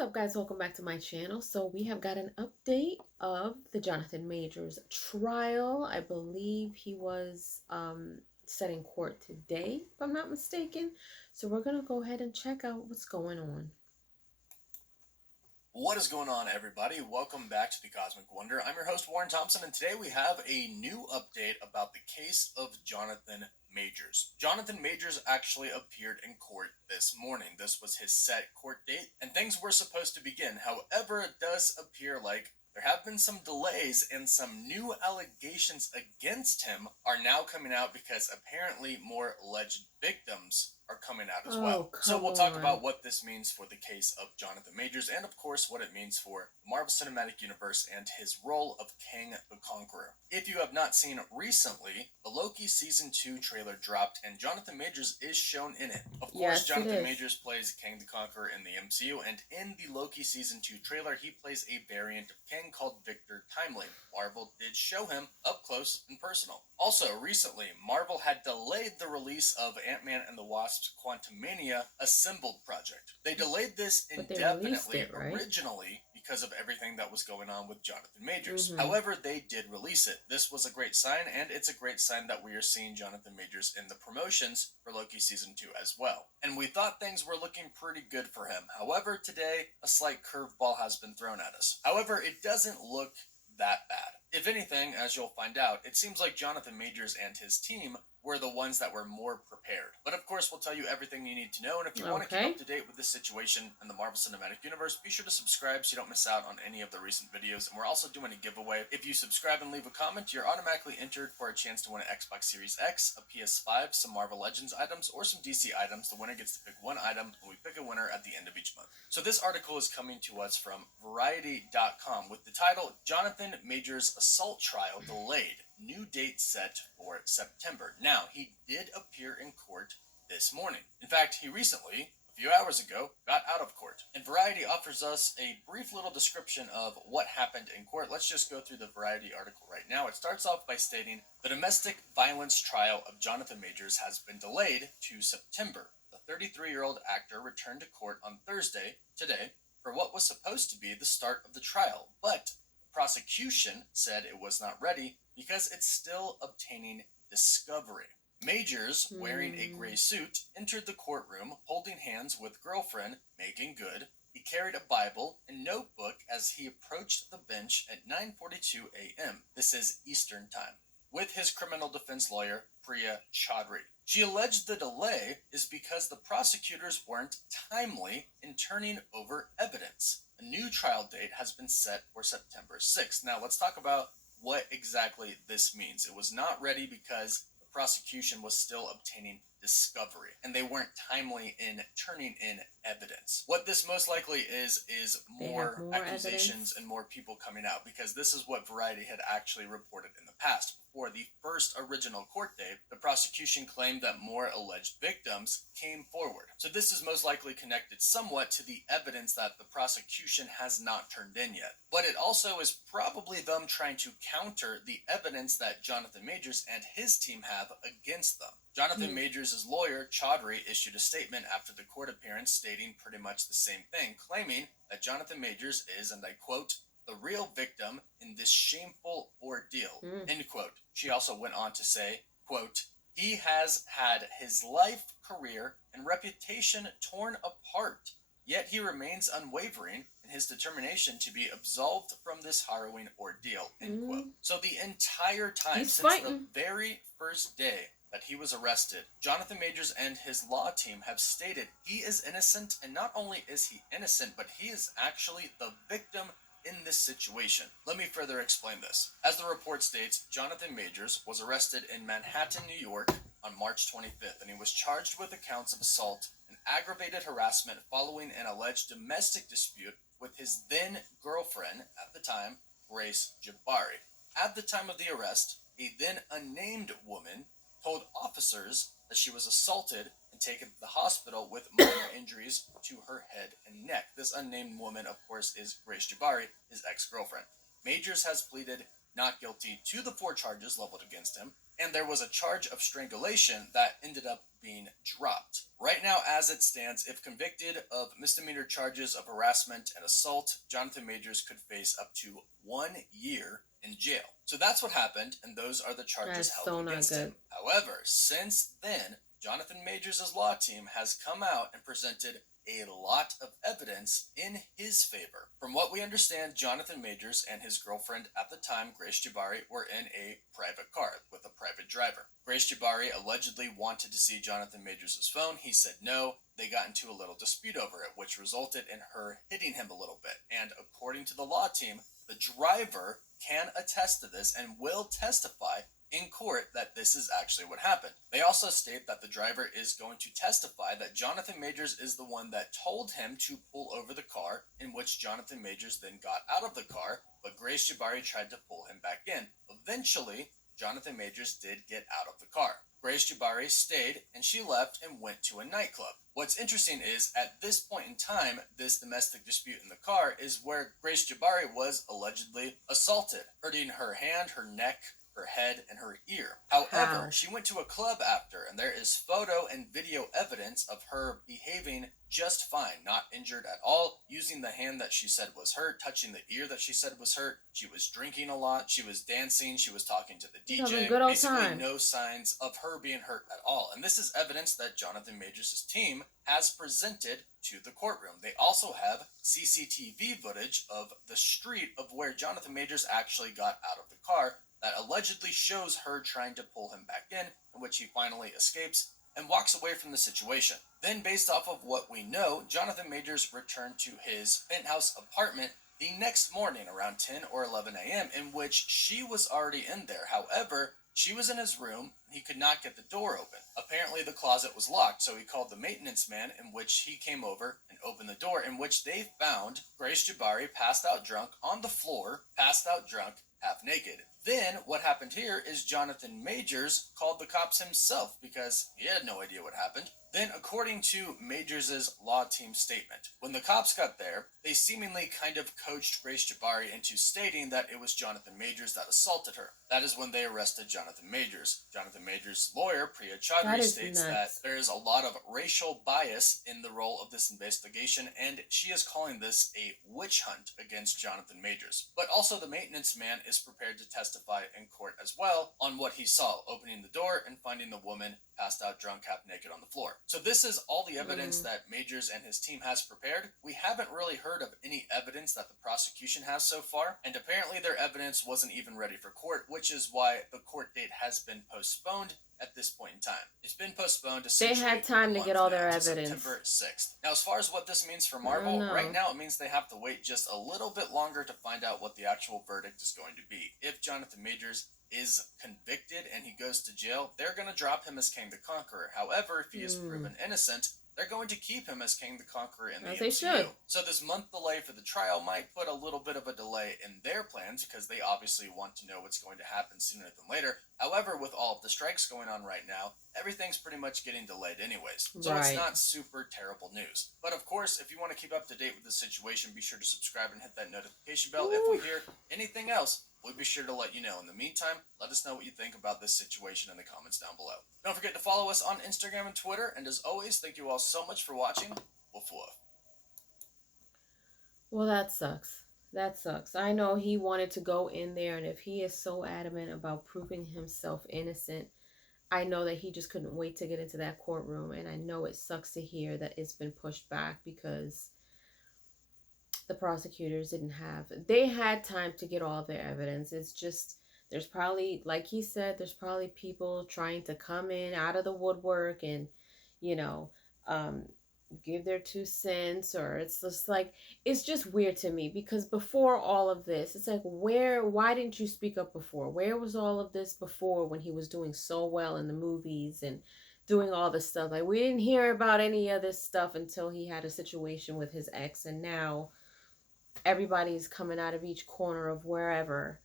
What's up, guys? Welcome back to my channel. So we have got an update of the Jonathan Majors trial. I believe he was set in court today, if I'm not mistaken. So we're gonna go ahead and check out what's going on. What is going on, everybody? Welcome back to the Cosmic Wonder. I'm your host, Warren Thompson, and today we have a new update about the case of Jonathan Majors. Jonathan Majors actually appeared in court this morning. This was his set court date, and things were supposed to begin. However, it does appear like there have been some delays, and some new allegations against him are now coming out because apparently more alleged victims are coming out as well. So we'll talk about what this means for the case of Jonathan Majors, and of course what it means for the Marvel Cinematic Universe and his role of Kang the Conqueror. If you have not seen recently, the Loki Season 2 trailer dropped, and Jonathan Majors is shown in it. Of course, Jonathan Majors plays Kang the Conqueror in the MCU, and in the Loki Season 2 trailer, he plays a variant of Kang called Victor Timely. Marvel did show him up close and personal. Also, recently, Marvel had delayed the release of Ant-Man and the Wasp's Quantumania Assembled project. They delayed this indefinitely originally because of everything that was going on with Jonathan Majors. However, they did release it. This was a great sign, and it's a great sign that we are seeing Jonathan Majors in the promotions for Loki Season 2 as well. And we thought things were looking pretty good for him. However, today, a slight curveball has been thrown at us. However, it doesn't look that bad. If anything, as you'll find out, it seems like Jonathan Majors and his team were the ones that were more prepared. But of course, we'll tell you everything you need to know, and if you want to keep up to date with this situation in the Marvel Cinematic Universe, be sure to subscribe so you don't miss out on any of the recent videos. And we're also doing a giveaway. If you subscribe and leave a comment, you're automatically entered for a chance to win an Xbox Series X, a PS5, some Marvel Legends items, or some DC items. The winner gets to pick one item, and we pick a winner at the end of each month. So this article is coming to us from Variety.com with the title, Jonathan Majors Assault Trial Delayed. New date set for September. Now, he did appear in court this morning. In fact, he recently, a few hours ago, got out of court. And Variety offers us a brief little description of what happened in court. Let's just go through the Variety article right now. It starts off by stating, the domestic violence trial of Jonathan Majors has been delayed to September. The 33-year-old actor returned to court on Thursday, today, for what was supposed to be the start of the trial, but prosecution said it was not ready because it's still obtaining discovery. Majors, wearing a gray suit, entered the courtroom holding hands with girlfriend Megan Good. He carried a Bible and notebook as he approached the bench at 9:42 a.m. This is Eastern Time, with his criminal defense lawyer, Priya Chaudhry. She alleged the delay is because the prosecutors weren't timely in turning over evidence. A new trial date has been set for September 6th. Now, let's talk about what exactly this means. It was not ready because the prosecution was still obtaining discovery, and they weren't timely in turning in evidence. What this most likely is more accusations and more people coming out, because this is what Variety had actually reported in the past. Before the first original court date, the prosecution claimed that more alleged victims came forward. So this is most likely connected somewhat to the evidence that the prosecution has not turned in yet. But it also is probably them trying to counter the evidence that Jonathan Majors and his team have against them. Jonathan Majors' lawyer, Chaudhry, issued a statement after the court appearance stating pretty much the same thing, claiming that Jonathan Majors is, and I quote, the real victim in this shameful ordeal, end quote. She also went on to say, quote, he has had his life, career, and reputation torn apart, yet he remains unwavering in his determination to be absolved from this harrowing ordeal, end quote. So the entire time, since the very first day that he was arrested, Jonathan Majors and his law team have stated he is innocent, and not only is he innocent, but he is actually the victim in this situation. Let me further explain this. As the report states, Jonathan Majors was arrested in Manhattan, New York on March 25th, and he was charged with accounts of assault and aggravated harassment following an alleged domestic dispute with his then girlfriend at the time, Grace Jabari. At the time of the arrest, a then unnamed woman told officers that she was assaulted and taken to the hospital with minor injuries to her head and neck. This unnamed woman, of course, is Grace Jabari, his ex-girlfriend. Majors has pleaded not guilty to the 4 charges leveled against him, and there was a charge of strangulation that ended up being dropped. Right now, as it stands, if convicted of misdemeanor charges of harassment and assault, Jonathan Majors could face up to 1 year in jail. So that's what happened, and those are the charges That's held so not against good. him. However, since then, Jonathan Majors' law team has come out and presented a lot of evidence in his favor. From what we understand, Jonathan Majors and his girlfriend at the time, Grace Jabari, were in a private car with a private driver. Grace Jabari allegedly wanted to see Jonathan Majors' phone. He said no. They got into a little dispute over it, which resulted in her hitting him a little bit. And according to the law team, the driver can attest to this and will testify in court that this is actually what happened. They also state that the driver is going to testify that Jonathan Majors is the one that told him to pull over the car, in which Jonathan Majors then got out of the car, but Grace Jabari tried to pull him back in. Eventually, Jonathan Majors did get out of the car. Grace Jabari stayed, and she left and went to a nightclub. What's interesting is, at this point in time, this domestic dispute in the car is where Grace Jabari was allegedly assaulted, hurting her hand, her neck, her head, and her ear. However, How? she went to a club after, and there is photo and video evidence of her behaving just fine, not injured at all, using the hand that she said was hurt, touching the ear that she said was hurt. She was drinking a lot, she was dancing, she was talking to the He's having a DJ. good old Basically, time. no signs of her being hurt at all. And this is evidence that Jonathan Majors' team has presented to the courtroom. They also have CCTV footage of the street of where Jonathan Majors actually got out of the car that allegedly shows her trying to pull him back in which he finally escapes and walks away from the situation. Then, based off of what we know, Jonathan Majors returned to his penthouse apartment the next morning around 10 or 11 a.m., in which she was already in there. However, she was in his room. He could not get the door open. Apparently, the closet was locked, so he called the maintenance man, in which he came over and opened the door, in which they found Grace Jabari passed out drunk on the floor, passed out drunk, half naked. Then, what happened here is Jonathan Majors called the cops himself because he had no idea what happened. Then, according to Majors' law team statement, when the cops got there, they seemingly kind of coached Grace Jabari into stating that it was Jonathan Majors that assaulted her. That is when they arrested Jonathan Majors. Jonathan Majors' lawyer, Priya Chaudhary, states that there is a lot of racial bias in the role of this investigation, and she is calling this a witch hunt against Jonathan Majors. But also, the maintenance man is prepared to testify in court as well on what he saw, opening the door and finding the woman passed out drunk, half naked on the floor. So this is all the evidence that Majors and his team has prepared. We haven't really heard of any evidence that the prosecution has so far, and apparently their evidence wasn't even ready for court, which is why the court date has been postponed at this point in time. It's been postponed essentially. They had time to get all their evidence. September 6th. Now, as far as what this means for Marvel, right now it means they have to wait just a little bit longer to find out what the actual verdict is going to be. If Jonathan Majors is convicted and he goes to jail, they're going to drop him as King the Conqueror. However, if he is proven innocent, they're going to keep him as King the Conqueror in the MCU. So this month delay for the trial might put a little bit of a delay in their plans because they obviously want to know what's going to happen sooner than later. However, with all of the strikes going on right now, everything's pretty much getting delayed anyways. So it's not super terrible news. But of course, if you want to keep up to date with the situation, be sure to subscribe and hit that notification bell. If we hear anything else, we'll be sure to let you know. In the meantime, let us know what you think about this situation in the comments down below. Don't forget to follow us on Instagram and Twitter. And as always, thank you all so much for watching. Woof woof. Well, that sucks. That sucks. I know he wanted to go in there, and if he is so adamant about proving himself innocent, I know that he just couldn't wait to get into that courtroom. And I know it sucks to hear that it's been pushed back because the prosecutors they had time to get all their evidence. It's just, there's probably, like he said, there's probably people trying to come in out of the woodwork and, give their 2 cents, or it's just like, it's just weird to me because before all of this, it's like, why didn't you speak up before? Where was all of this before when he was doing so well in the movies and doing all this stuff? Like, we didn't hear about any of this stuff until he had a situation with his ex, and now everybody's coming out of each corner of wherever.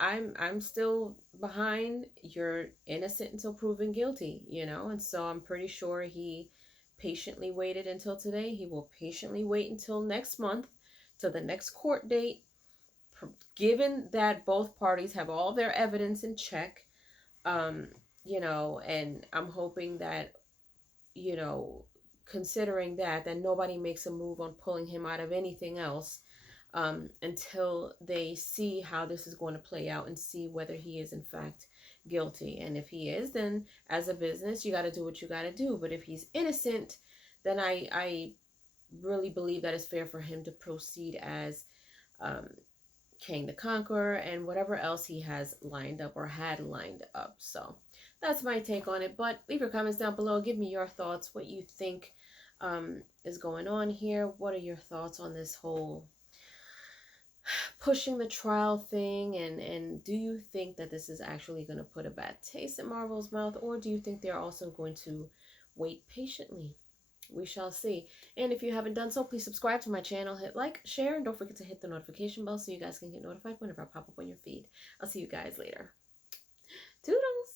I'm still behind you're innocent until proven guilty, and so I'm pretty sure he patiently waited until today. He will patiently wait until next month, till the next court date, given that both parties have all their evidence in check. and I'm hoping that, you know, considering that nobody makes a move on pulling him out of anything else, until they see how this is going to play out and see whether he is in fact guilty. And if he is, then as a business, you got to do what you got to do. But if he's innocent, then I really believe that it's fair for him to proceed as, um, King the Conqueror and whatever else he has lined up or had lined up. So that's my take on it. But leave your comments down below. Give me your thoughts, what you think, is going on here. What are your thoughts on this whole pushing the trial thing? And do you think that this is actually going to put a bad taste in Marvel's mouth, or do you think they're also going to wait patiently? We shall see. And if you haven't done so, please subscribe to my channel, hit like, share, and don't forget to hit the notification bell so you guys can get notified whenever I pop up on your feed. I'll see you guys later. Toodles!